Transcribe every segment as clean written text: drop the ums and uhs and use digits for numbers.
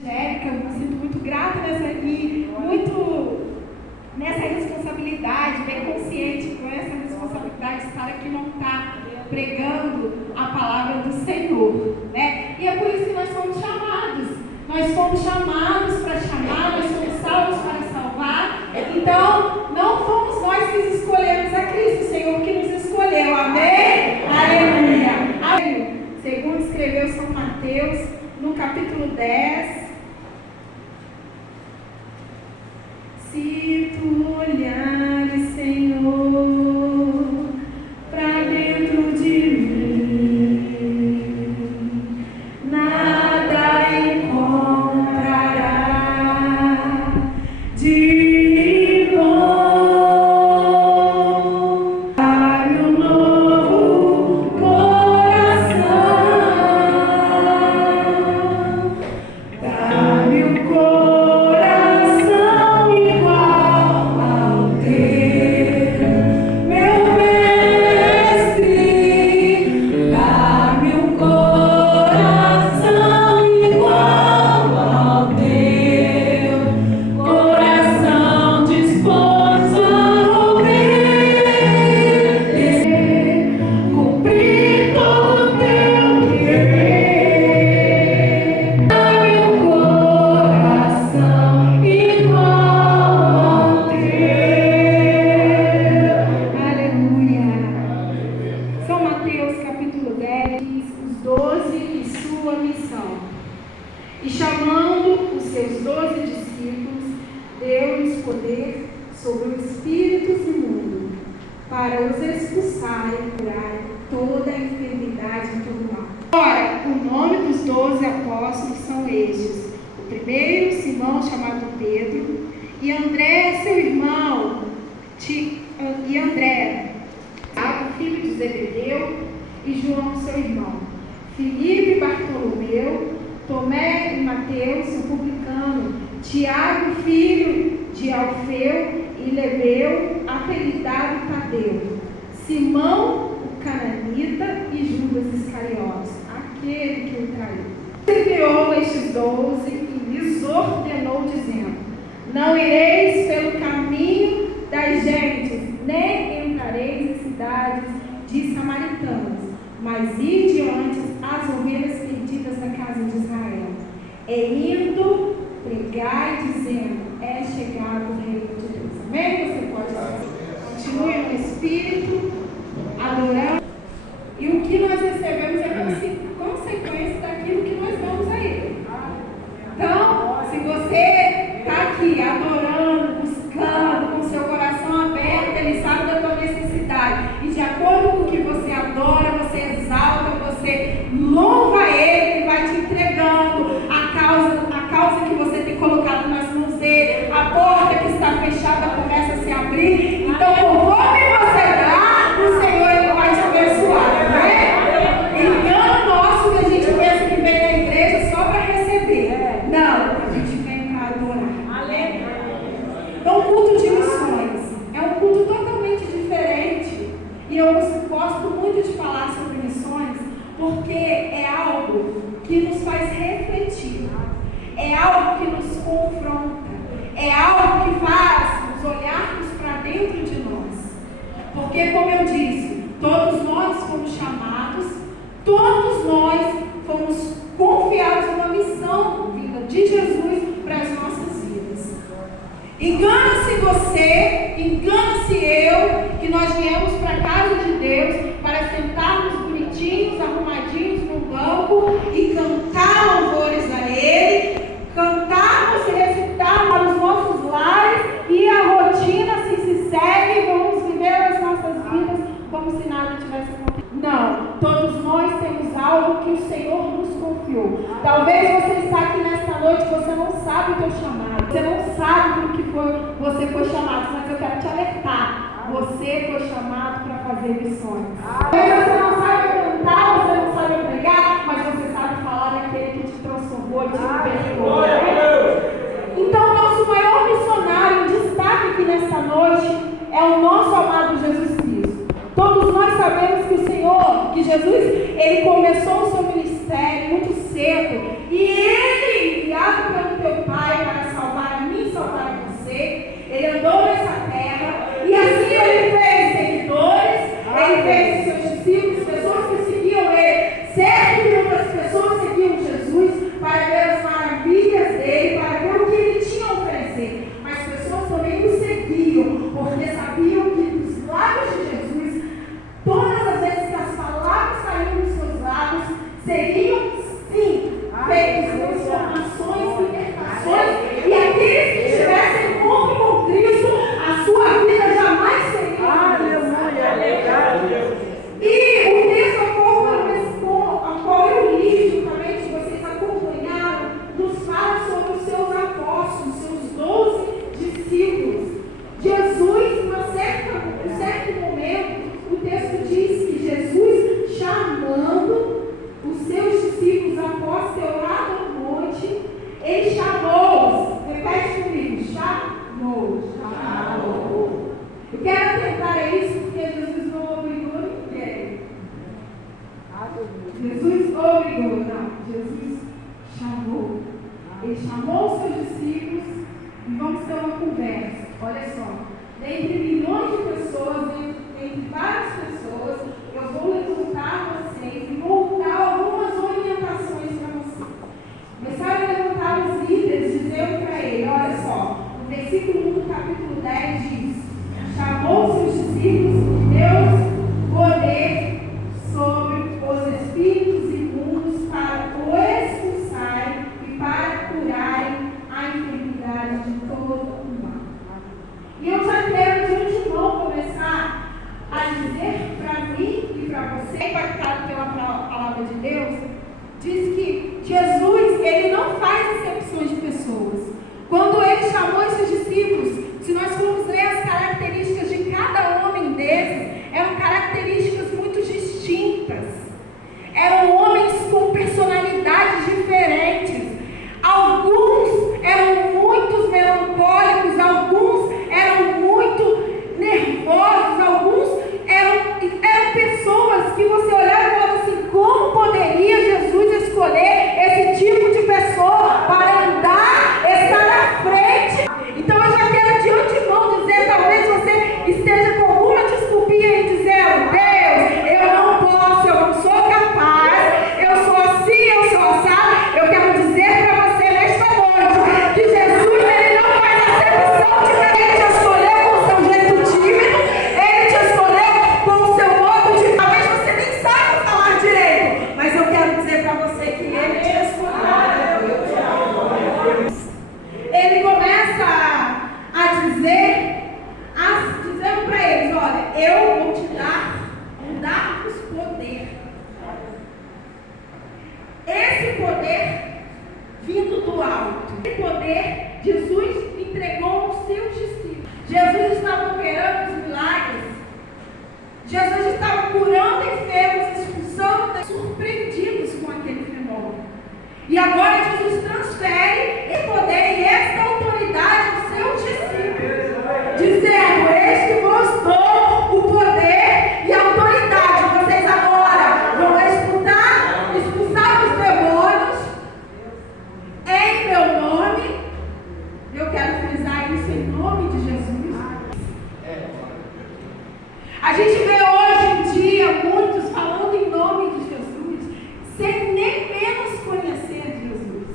Angélica, eu me sinto muito grata nessa responsabilidade, bem consciente com essa responsabilidade de estar aqui não estar pregando a palavra do Senhor, né? E é por isso que nós fomos chamados. Nós fomos chamados para chamar, nós fomos salvos para salvar. Então, não fomos nós que escolhemos a Cristo, o Senhor que nos escolheu. Amém? Aleluia! Aleluia! Segundo escreveu São Mateus, no capítulo 10. Se tu olhares, Senhor, para dentro de mim, nada encontrará de bom. Dá-me um novo coração, dá-me um coração igual ao teu, meu mestre. Dá-me um coração igual ao teu, coração disposto a obedecer, cumprir todo o teu querer. Dá-me um coração igual ao teu. Aleluia. São Mateus capítulo 10, os 12 e sua missão. E chamando os seus 12 discípulos, deu-lhes poder sobre os espíritos imundos, para os expulsarem e curarem toda a enfermidade e todo mal. Ora, o nome dos 12 apóstolos são estes: o primeiro, Simão, chamado Pedro, e André, seu irmão, e André, Tiago, filho de Zebedeu, e João, seu irmão, Filipe, Bartolomeu, Tomé e Mateus, o publicano, Tiago, filho de Alfeu, e Lebeu, apelidado Tadeu, Simão, o cananita, e Judas Iscariotes, aquele que o traiu. Enviou estes 12 e lhes ordenou, dizendo: não ireis pelo caminho das gentes, nem entrareis em cidades de samaritanos, mas ide antes as ovelhas perdidas da casa de Israel. E indo, pregai, dizendo: é chegado o reino de Deus. Amém? Você pode continue no Espírito, adorando. E o que nós recebemos é consequência daquilo que nós damos a Ele. Então, se você está aqui adorando, buscando, com seu coração aberto, Ele sabe da tua necessidade. E de acordo com o que você adora, você exalta, você louva Ele, Ele vai te entregando a causa que você tem colocado nas mãos dele. A porta que está fechada começa a se abrir. Então, conforme você dá, o Senhor Ele vai te abençoar. Não é? Engano nosso que a gente pensa que vem na igreja só para receber. Não, a gente vem para adorar. Então, o culto de missões é um culto totalmente diferente. E eu gosto muito de falar sobre missões, porque é algo que nos faz refletir, é algo que nos confronta, é algo que faz nos olharmos para dentro de nós. Porque, como eu disse, todos nós fomos chamados, todos nós fomos confiados numa missão vinda de Jesus para as nossas vidas. Engana-se você, engana-se eu, que nós viemos para a casa de Deus para sentarmos bonitinhos, arrumadinhos no banco e cantar louvores a Ele, cantarmos e recitarmos para os nossos lares e a rotina se segue e vamos viver as nossas vidas como se nada tivesse acontecido. Não, todos nós temos algo que o Senhor nos confiou. Talvez você está aqui nesta noite, você não sabe o teu chamado, você não sabe do que você foi chamado, mas eu quero te alertar. Você foi chamado para fazer missões. Talvez você não sabe cantar, você não sabe pregar, mas você sabe falar daquele que te transformou e te libertou. Então, nosso maior missionário, em destaque aqui nesta noite, é o nosso amado Jesus Cristo. Todos nós sabemos que o Senhor, que Jesus, Ele começou o seu ministério muito cedo, e Ele, enviado Ele chamou-os. Repete comigo. Chamou. Eu quero atentar a isso porque Jesus não obrigou ninguém. Jesus obrigou. Não, Jesus chamou. Ele chamou os seus discípulos e vamos ter uma conversa. Olha só. Dentre milhões de pessoas, entre várias pessoas, eu vou levantar vocês e vou dar algumas orientações para vocês. Começaram a levantar os líderes, dizendo para ele, olha só, no versículo 1 do capítulo 10 diz, chamou os seus discípulos e deu poder sobre os espíritos imundos para o expulsarem e para curarem a enfermidade de todo o mal. E eu já quero de antemão começar a dizer para mim e para você, impactado pela palavra de Deus, diz que Jesus, ele não faz acepções de pessoas. Quando ele chamou esses discípulos, se nós formos ler as características de cada homem desses, eram características muito distintas. Eram homens com personalidades diferentes. Alguns eram muito melancólicos, alguns eram muito nervosos, alguns eram pessoas que você olhava e falava assim, como poderia Jesus escolher esse tipo de pessoa para andar, estar na frente? Então eu já quero de antemão dizer, talvez você esteja com alguma desculpinha e dizendo, Deus, eu não posso, eu não sou capaz, eu sou assim, eu sou assado. Eu quero dizer para você nesta noite, que Jesus, ele não faz acepção de quem ele te escolheu com o seu jeito tímido, ele te escolheu com o seu modo de... Talvez você nem saiba falar direito, mas eu quero dizer para você que ele te escolheu. Ele começa a dizer, dizendo para eles, olha, eu vou te dar-vos poder. Esse poder vindo do alto. Esse poder, Jesus entregou aos seus discípulos. Jesus estava operando os milagres. Jesus estava curando enfermos, expulsando, surpreendidos com aquele fenômeno. E agora Jesus transfere esse poder e essa autoridade aos seus discípulos, dizendo, eis que vos dou o poder e a autoridade. Vocês agora vão expulsar os demônios em meu nome. Eu quero frisar isso em nome de Jesus. A gente vê hoje em dia muitos falando em nome de Jesus, sem nem menos conhecer Jesus.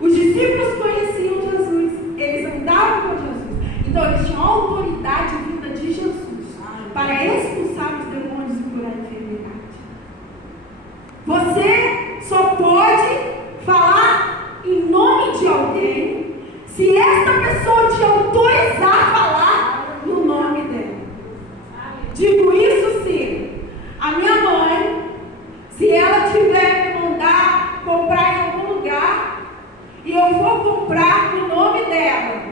Os discípulos conheciam Jesus, eles andavam com Jesus, então eles tinham autoridade vinda de Jesus para expulsar os demônios e curar a enfermidade. Você só pode falar em nome de alguém se esta pessoa te autorizar a falar no nome dela. Digo isso se a minha mãe, se ela tiver me mandar comprar em algum lugar e eu vou comprar no nome dela,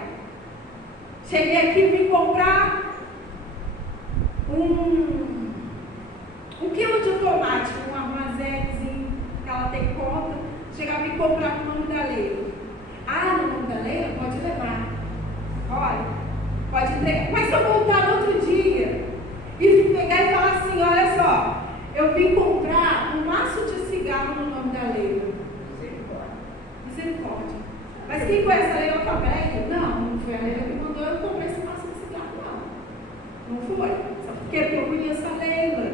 cheguei aqui e vim comprar um quilo de tomate, um armazenzinho que ela tem conta, chegar e comprar no nome da Leila. Ah, no nome da Leila? Pode levar. Olha, pode entregar. Mas se eu voltar no outro dia e pegar e falar assim, olha só, eu vim comprar um maço de cigarro no nome da Leila. Misericórdia. Mas quem conhece a Leila fala, peraí, não foi a Leila que mandou eu comprar esse maço de cigarro, não. Não foi. Só porque eu conheço a Leila.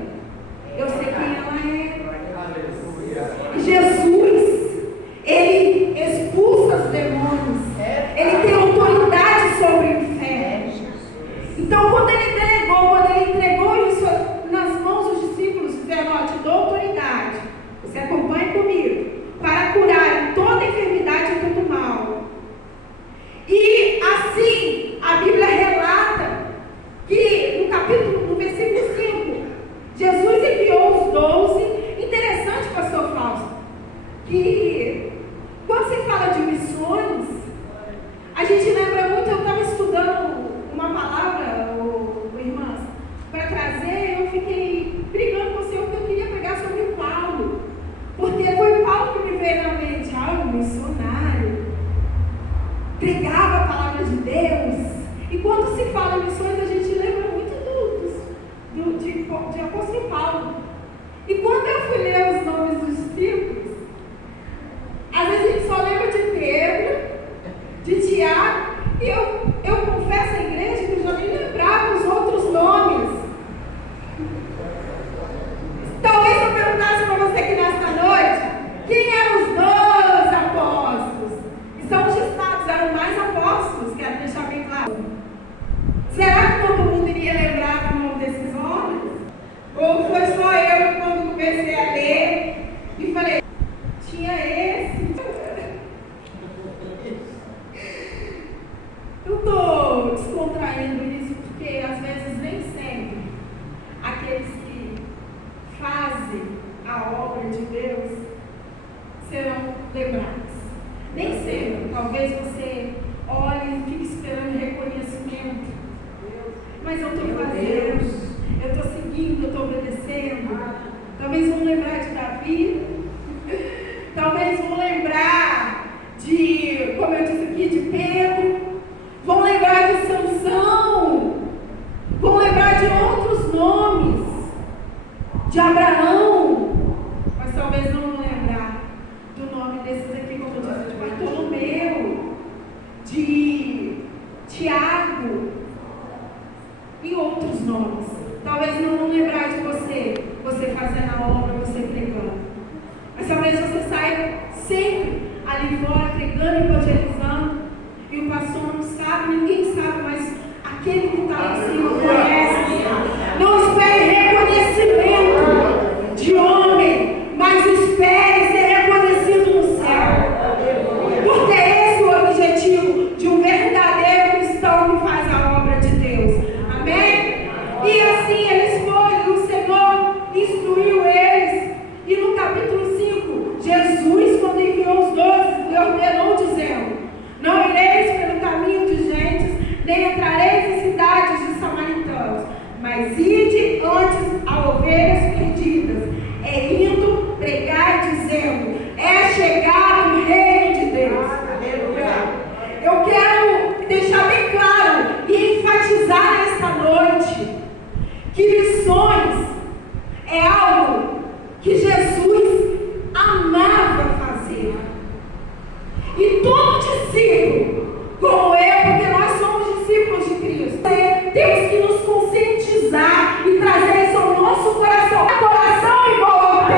Eu sei quem ela é. Jesus, ele expulsa os demônios. Ele tem autoridade sobre o inferno. Então, quando ele entregou isso nas mãos dos discípulos, dizendo, ó, te dou autoridade, você acompanha comigo, para curar toda enfermidade e todo mal. E assim, a Bíblia relata que no versículo 5, Jesus enviou os 12. Interessante, pastor Fausto, missionário, pregava a palavra de Deus. E quando se fala em missões, a gente lembra muito de apóstolo Paulo. E quando eu fui ler os nomes dos discípulos, às vezes a gente só lembra de Pedro, de Tiago, e eu confesso à igreja que eu já nem lembrava os outros nomes. Talvez eu perguntasse para você aqui nesta noite, quem eram os 12 apóstolos? E são os destaques, eram mais apóstolos, quero deixar bem claro. Será que todo mundo iria lembrar do nome desses homens? Ou foi só eu que quando comecei a ler e falei, tinha esse? Eu estou descontraindo isso porque às vezes nem sempre aqueles que fazem a obra de Deus serão lembrados. Nem sempre. Talvez você olhe e fique esperando reconhecimento. Mas eu estou fazendo, eu estou seguindo, eu estou obedecendo. Talvez vão lembrar de Davi. Talvez vão lembrar de, como eu disse aqui, de Pedro. Vão lembrar de Sansão. Vão lembrar de outros nomes. De Abraão. Mas talvez não vão lembrar do nome desses aqui, como eu disse, de Bartolomeu, de Tiago e outros nomes. Talvez não vão lembrar de você fazendo a obra, você pregando. Mas talvez você saia sempre ali fora pregando e evangelizando, e o pastor não sabe, ninguém sabe, mas aquele que está lá em cima conhece. Não espere reconhecimento de homem, mas espere ser reconhecido no céu. Porque esse é o objetivo de um verdadeiro cristão que faz a obra de Deus. Amém? E assim eles foram, e o Senhor instruiu eles. E no capítulo 5, Jesus, quando enviou os 12, lhe ordenou dizendo: não ireis pelo caminho de gentes, nem entrareis em cidades de samaritanos, mas ide antes a ovelhas perdidas, indo pregar dizendo: é chegado o reino de Deus. Eu quero deixar bem claro e enfatizar nesta noite que missões é algo que Jesus amava fazer. E todo discípulo, como eu, porque nós somos discípulos de Cristo, temos que nos conscientizar e trazer isso ao nosso coração. Coração igual ao teu.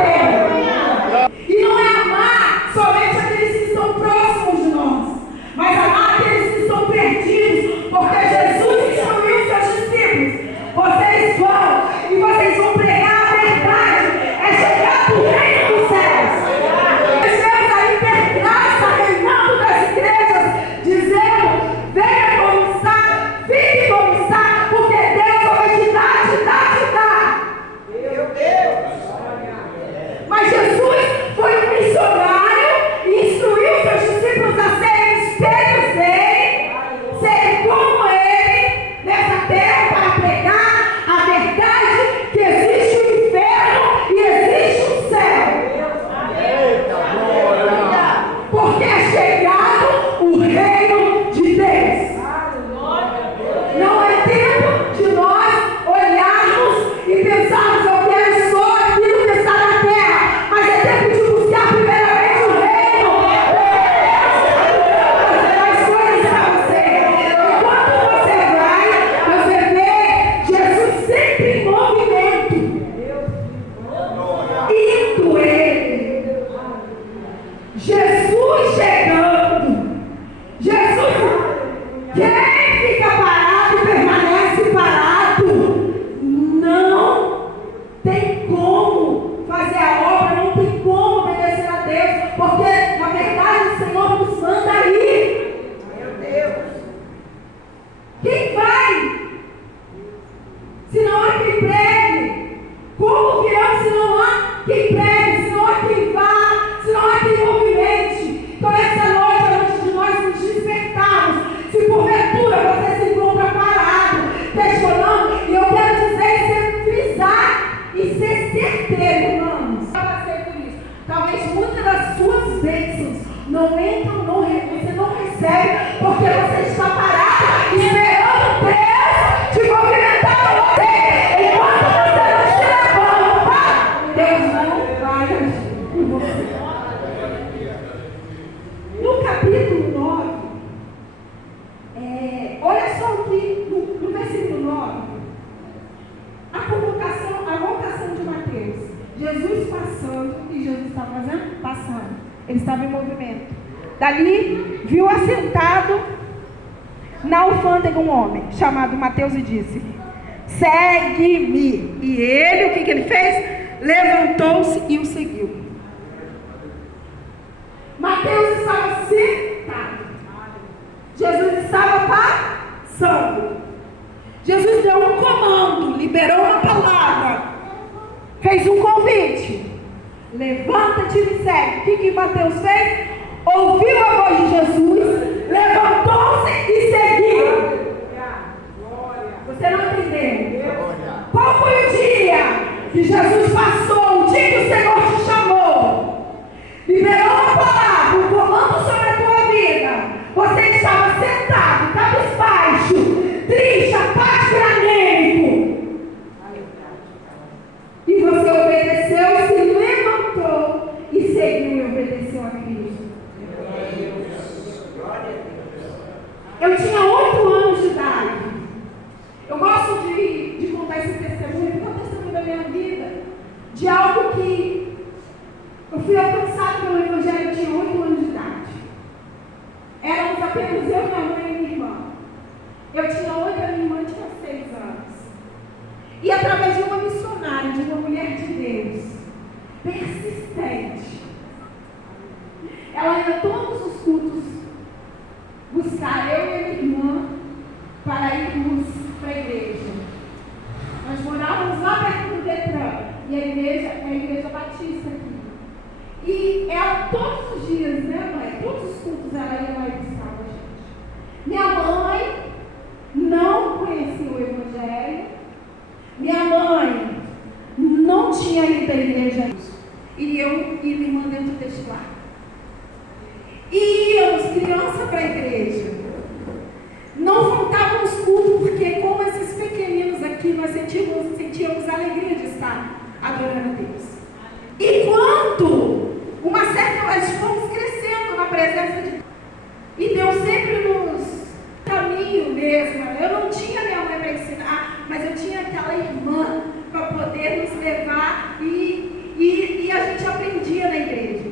E não é amar somente aqueles que estão próximos de nós, mas amar aqueles que estão perdidos, porque Jesus instruiu seus discípulos: vocês vão e vocês vão pregar a verdade, é chegar do reino dos céus. Nós vemos aí pergraça reinando das igrejas, dizendo: venha como está, fique como está, porque Deus vai te dar. Meu Deus! Mas Jesus foi um missionário e instruiu seus discípulos a serem espelhos dele, serem como ele, nessa terra, para pregar a verdade que existe o inferno e existe o céu. Porque é chegado o reino de Deus. Não é tempo de nós olharmos e pensarmos: eu quero só aquilo que está na terra. Mas é tempo de buscar primeiramente o reino. As coisas para você. E quando você vai, você vê Jesus sempre em movimento, indo ele, Jesus chegando, Jesus. Quem fica parado permanece parado. Não tem como fazer a obra, não tem como obedecer a Deus, porque na verdade o Senhor nos manda ir. Meu Deus! Quem vai? Se não há quem pregue. Como virão se não há quem pregue? Se não há quem vá? Se não há quem movimente? Então é entra, você não recebe, porque você está parado, esperando Deus te movimentar você. Enquanto você não se levanta, Deus não vai agir por você. No capítulo 9, olha só aqui, no versículo 9, a vocação de Mateus. Jesus passando, e Jesus estava fazendo? Passando. Ele estava em movimento. Dali, viu assentado na alfândega um homem, chamado Mateus, e disse: segue-me. E ele, o que ele fez? Levantou-se e o seguiu. Mateus estava sentado. Jesus estava passando. Jesus deu um comando, liberou uma palavra, fez um convite: levanta-te e me segue. O que Mateus fez? Ouviu a voz de Jesus, levantou-se e seguiu. Você não entendeu? Qual foi o dia que Jesus passou? O dia que o Senhor te chamou, liberou a palavra, um comando sobre a tua vida. Você estava sentado, cabisbaixo, triste, apático e anêmico. E você obedeceu, se levantou e seguiu e obedeceu a Cristo. Eu tinha 8 anos de idade. Eu gosto de contar esse testemunho, porque é um testemunho da minha vida, de algo que eu fui alcançado pelo Evangelho. Eu tinha 8 anos de idade. Éramos apenas eu, minha mãe e minha irmã. Eu tinha 8 e a minha irmã tinha 6 anos. E através de uma missionária, de uma mulher de Deus, persistente, ela ia todos os cultos buscar eu e a minha irmã para irmos para a igreja. Nós morávamos lá perto do Detran, e a igreja é a igreja batista aqui. E ela todos os dias, né, mãe? Todos os cultos ela ia lá e buscava a gente. Minha mãe não conhecia o Evangelho. Minha mãe não tinha ido à igreja. E eu e minha irmã dentro deste lar. E íamos criança para a igreja. Não faltavam os cultos, porque como esses pequeninos aqui, nós sentíamos a alegria de estar adorando a Deus. E quando uma certa nós fomos crescendo na presença de Deus, e Deus sempre nos caminho mesmo. Eu não tinha minha mãe para ensinar, mas eu tinha aquela irmã para poder nos levar e a gente aprendia na igreja.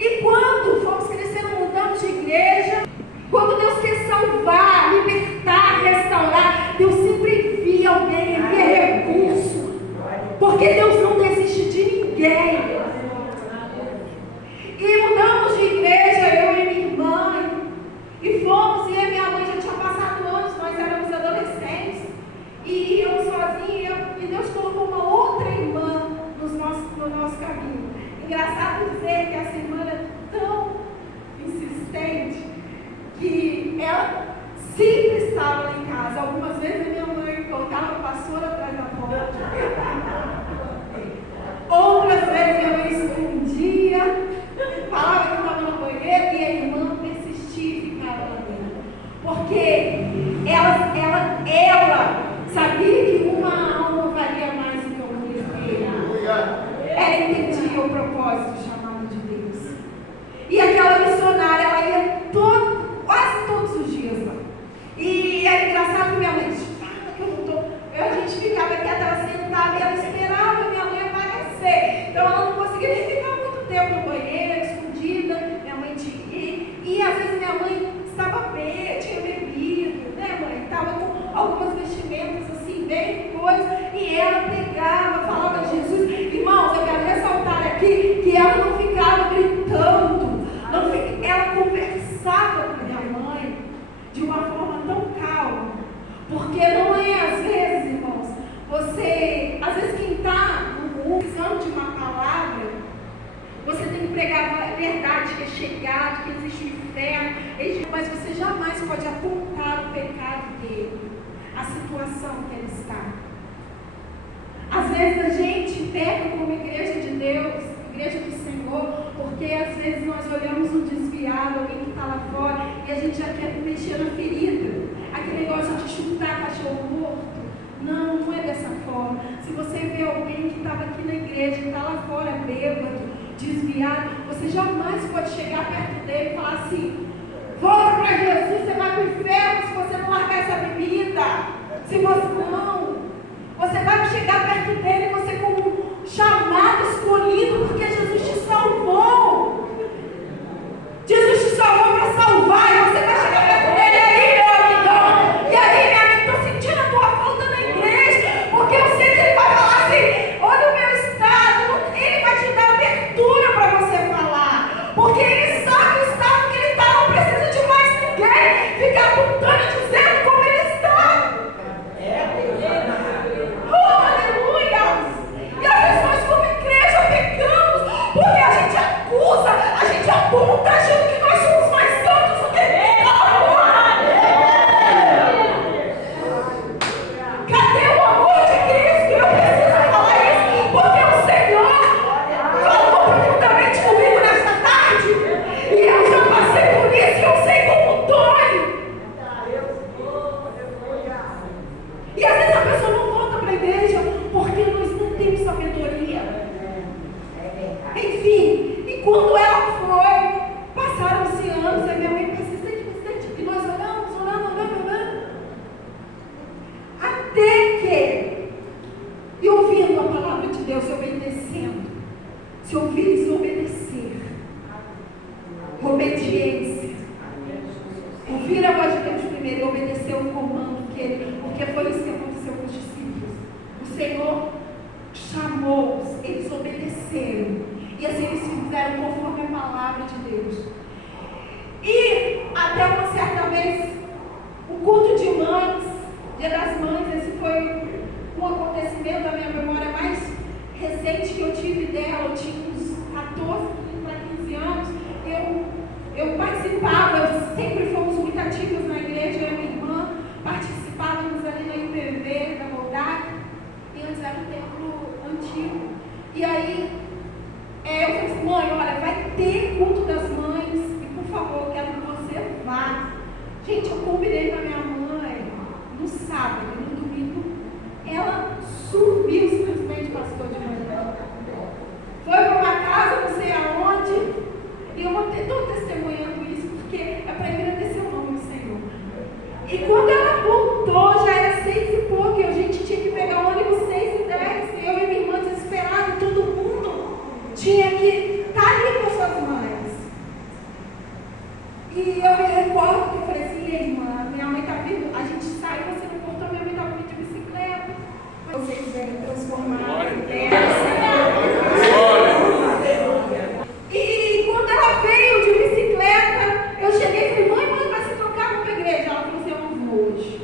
E quando fomos crescendo, mudamos de igreja, quando Deus quer salvar, libertar, restaurar, Deus sempre envia alguém, envia recurso, porque Deus não desiste de ninguém. E mudamos de igreja, eu e minha irmã, e fomos, e a minha mãe já tinha passado anos, nós éramos adolescentes, e íamos sozinhos, e Deus colocou uma outra irmã no nosso caminho. Engraçado dizer que essa irmã é tão insistente, que ela sempre estava lá em casa. Algumas vezes a minha mãe colocava a vassoura atrás da porta. Outras vezes minha mãe escondia, falava que estava no banheiro, e a irmã persistia e ficava lá dentro. Porque ela sabia que uma alma valia mais do que uma inteira. Ela entendia o propósito, o chamado de Deus. E aquela missionária, ela ia quase todos os dias lá. E era engraçado que minha mãe disse: fala que eu não estou. A gente ficava quieta, ela sentava e ela esperava minha mãe aparecer. Então ela não conseguia nem ficar muito tempo no banheiro, escondida. Minha mãe tinha que ir. E às vezes minha mãe estava tinha bebido, né, mãe? Estava com algumas vestimentas assim, bem coisa. E ela pegava, falava de Jesus. Irmãos, eu quero ressaltar aqui que ela não ficava gritando. Ela conversava com minha mãe de uma forma tão calma. Porque não é, às vezes, irmãos, às vezes quem está precisando de uma palavra, você tem que pregar a verdade, que é chegado, que existe o inferno, mas você jamais pode apontar o pecado dele, a situação que ele está. Às vezes a gente peca como igreja de Deus, igreja do Senhor, porque às vezes nós olhamos um desviado, alguém que está lá fora, e a gente já quer mexer na ferida. Aquele negócio de chutar cachorro morto. Não, não é dessa forma. Se você vê alguém que estava aqui na igreja, que está lá fora bêbado, desviado, você jamais pode chegar perto dele e falar assim: volta para Jesus, você vai para o inferno se você não largar essa bebida. Se você não, você vai chegar perto dele, você como um chamado escolhido, porque Jesus te salvou. Jesus te salvou para salvar, e você vai chegar perto dele. E aí, meu amigão? E aí, minha amiga? Estou sentindo a tua falta na igreja, porque eu sei que ele vai falar assim: olha o meu estado. Ele vai te dar abertura para você falar, porque ele sabe o estado que ele está. Não precisa de mais ninguém ficar apontando e dizendo como ele está. Oh, aleluia! E às vezes nós, como igreja, pecamos, porque a gente acusa, a gente aponta, achando que nós somos mais santos do que ele. Cadê o amor de Cristo? Eu preciso falar isso, porque o Senhor falou profundamente comigo nesta tarde, e eu já passei por isso, e eu sei como dói. E às vezes a pessoa não volta para a igreja porque nós não temos sabedoria. Enfim, e quando ela foi, passaram-se anos, a minha mãe persistente, e nós orando, até que, e ouvindo a palavra de Deus, e obedecendo, se ouvir e se obedecer, obediência, ouvir a voz de Deus primeiro e obedecer o comando porque foi isso que aconteceu com os discípulos. O Senhor chamou-os, eles obedeceram, e assim eles fizeram conforme a palavra de Deus. E até uma certa vez, o culto de mães, Dia das Mães, esse foi um acontecimento da minha memória mais recente que eu tive dela. Eu tinha uns 14 para 15 anos, eu participava, sempre fomos muito ativos na igreja, eu e minha irmã participávamos ali na IPV, da Moldávia, e antes era um templo antigo. E aí, eu falei assim: mãe, olha, vai ter culto das mães, e por favor, eu quero que você vá. Gente, eu combinei com a minha mãe no sábado, no domingo, ela subiu simplesmente, pastor de manhã. Foi para uma casa, não sei aonde, e eu estou testemunhando isso, porque é para engrandecer o nome do Senhor. E quando ela voltou, já era 6 e pouco, e a gente tinha que pegar o ônibus 6h10, e eu e minha irmã desesperada, todo mundo tinha que estar ali com as suas mães. E eu me recordo que eu falei assim: irmã, minha mãe está vindo, a gente saiu, você não cortou, minha mãe estava vindo de bicicleta. Vocês devem transformar em E quando ela veio de bicicleta, eu cheguei e falei: mãe, vai se trocar, vamos para a igreja. Ela falou assim: eu não vou hoje.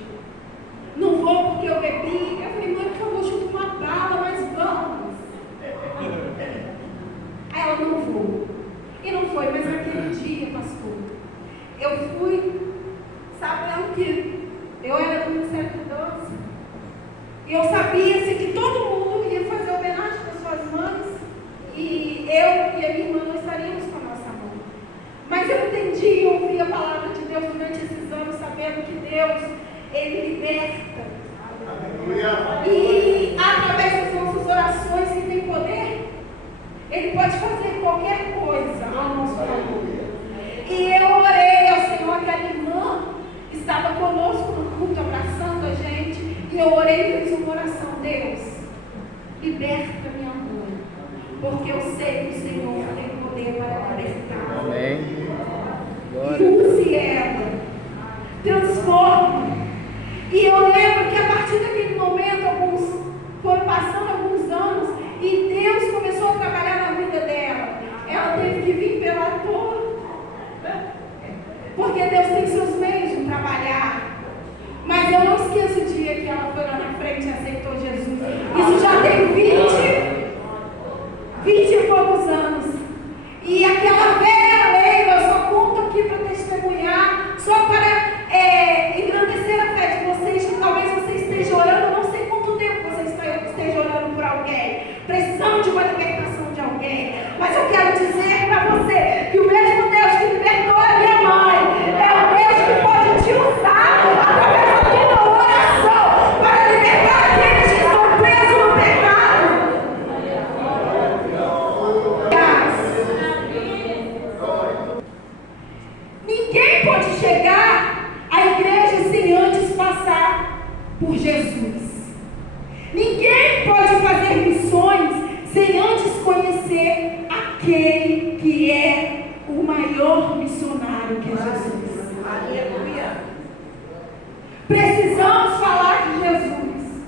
Não vou porque eu bebi. Eu falei: mãe, por favor, chuta uma bala, mas vamos. Aí ela: não vou. E não foi, mas naquele dia, pastor, eu fui sabendo que eu era do Ministério de Dança. E eu sabia assim, que todo mundo ia fazer homenagem para suas mães. E eu e a minha irmã não estaríamos com a nossa mãe. Mas eu entendi e ouvi a palavra de Deus durante esses anos, sabendo que Deus, Ele liberta. Aleluia. E através das nossas orações, que tem poder, Ele pode fazer qualquer coisa ao nosso favor. E eu orei ao Senhor, aquela irmã estava conosco no culto, abraçando a gente. E eu orei e fiz uma oração: Deus, liberta minha mãe, porque eu sei que o Senhor tem poder para libertar. Amém. Use ela, transforma. E eu lembro que a partir daquele momento, foram passando alguns anos, e Deus começou a trabalhar na vida dela. Ela teve que vir pela dor, porque Deus tem seus meios de trabalhar. Mas eu não esqueço o dia que ela foi lá na frente e aceitou Jesus. Isso já tem 20 e poucos anos. E aquela velha lei, eu só conto aqui para testemunhar, só para engrandecer a fé de vocês, que talvez você esteja orando, não sei quanto tempo você esteja orando por alguém, precisando de uma libertação de alguém. Mas por Jesus. Ninguém pode fazer missões sem antes conhecer aquele que é o maior missionário, que é Jesus. Aleluia. Precisamos falar de Jesus.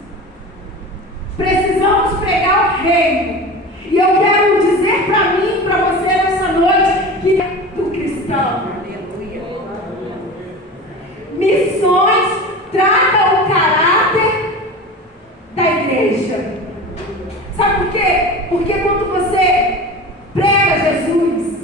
Precisamos pregar o reino. E eu quero dizer para mim, para você nessa noite, que é do cristão. Aleluia. Missões tratam o caráter da igreja. Sabe por quê? Porque quando você prega Jesus,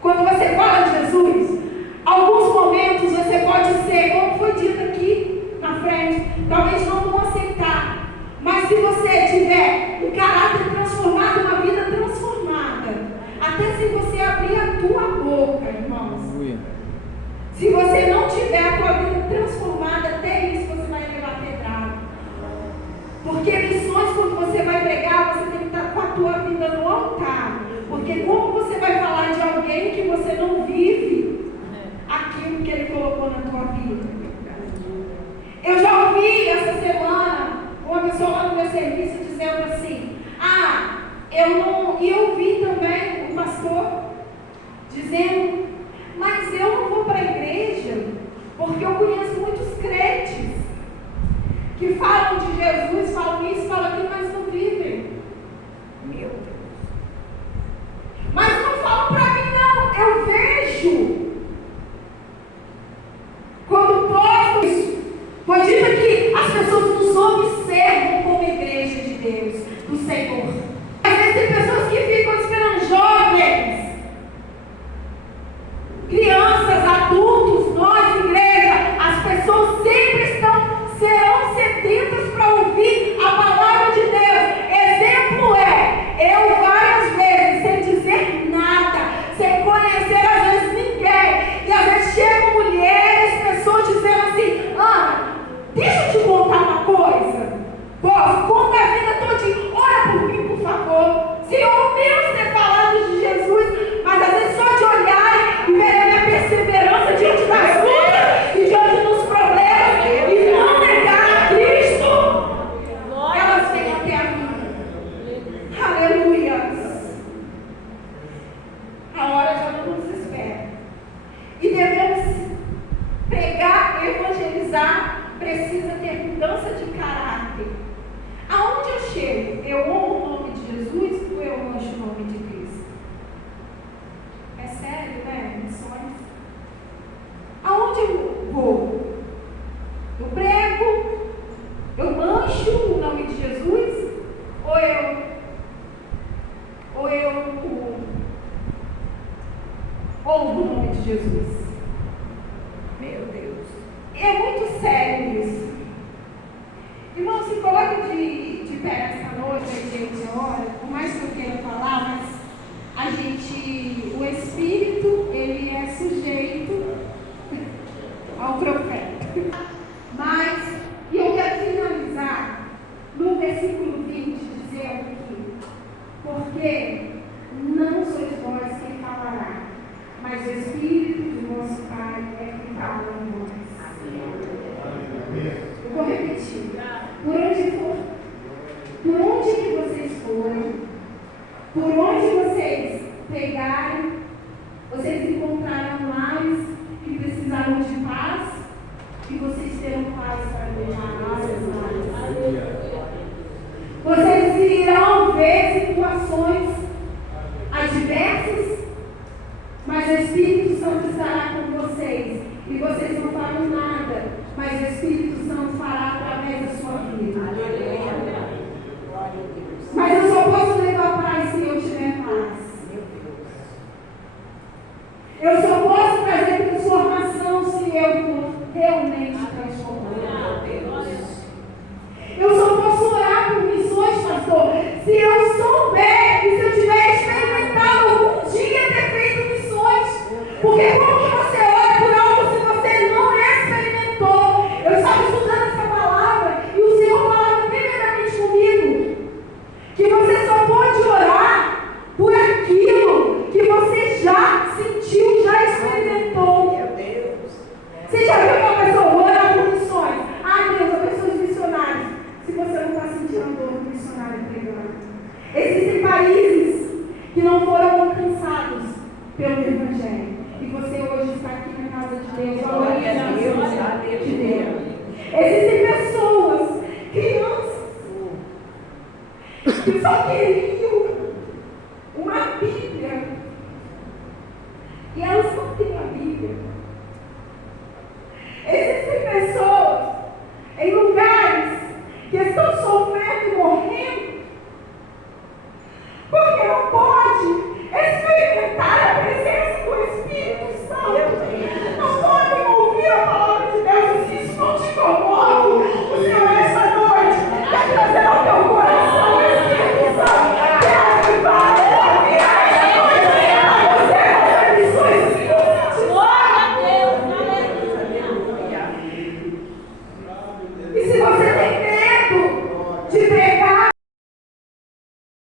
quando você fala de Jesus, alguns momentos você pode ser, como foi dito aqui na frente, talvez não vão aceitar. Mas se você tiver um caráter transformado, uma vida transformada, até se você abrir a tua boca, irmãos, se você não tiver a tua vida transformada, até isso você vai levar pedrada. Porque missões, quando você vai pregar, você tem que estar com a tua vida no altar. Porque como você vai falar de alguém que você não vive aquilo que ele colocou na tua vida? Eu já ouvi essa semana uma pessoa lá no meu serviço dizendo assim, e eu vi também um pastor dizendo, mas eu não vou para a igreja, porque eu conheço muitos crentes que falam de Jesus, falam isso, falam aquilo, mas não vivem. Meu Deus. Mas não falam para mim não, eu vejo. Quando posto isso, foi dito que as pessoas nos observam como igreja de Deus, do Senhor. Às vezes tem pessoas que ficam esperando jovens, crianças, adultos, nós, igreja, as pessoas sempre serão sedentas para ouvir a palavra de Deus. Exemplo eu várias vezes, sem dizer nada, sem conhecer às vezes ninguém, e às vezes chegam mulheres, pessoas dizendo assim, Ana, deixa eu te contar uma coisa. Posso? Conta a vida todinha. Ora por mim, por favor. Senhor, Deus ter falado de Jesus, mas às vezes só de olhar e ver a minha perseverança diante das lutas e diante dos problemas e não negar a Cristo, elas vêm até a mim. Aleluia. A hora já não nos espera. E devemos pregar, evangelizar, precisa ter mudança de caráter. Aonde eu chego, eu honro o nome de Jesus ou eu mancho o nome de Cristo? É sério, né? Missões. Aonde eu vou? Eu prego? Eu mancho o nome de Jesus? Ou eu honro o nome de Jesus? Meu Deus. É muito sério isso. Irmão, se coloque de pé nessa noite, a gente ora, por mais que eu queira falar, mas o Espírito, ele é sujeito ao profeta. Mas, e eu quero finalizar no versículo 20, dizendo que, porque não sois vós quem falará, mas o Espírito do nosso Pai é quem fala em nós. Eu vou repetir. Por onde que vocês forem, por onde vocês pegarem, vocês encontrarão lares que precisaram de paz e vocês terão paz para levar essas lares. Vocês irão ver situações adversas, mas o Espírito Santo estará com vocês e vocês não farão nada, mas o Espírito Santo fará através da sua vida. Mas eu só posso levar paz se eu tiver paz. Eu só posso trazer transformação se eu for realmente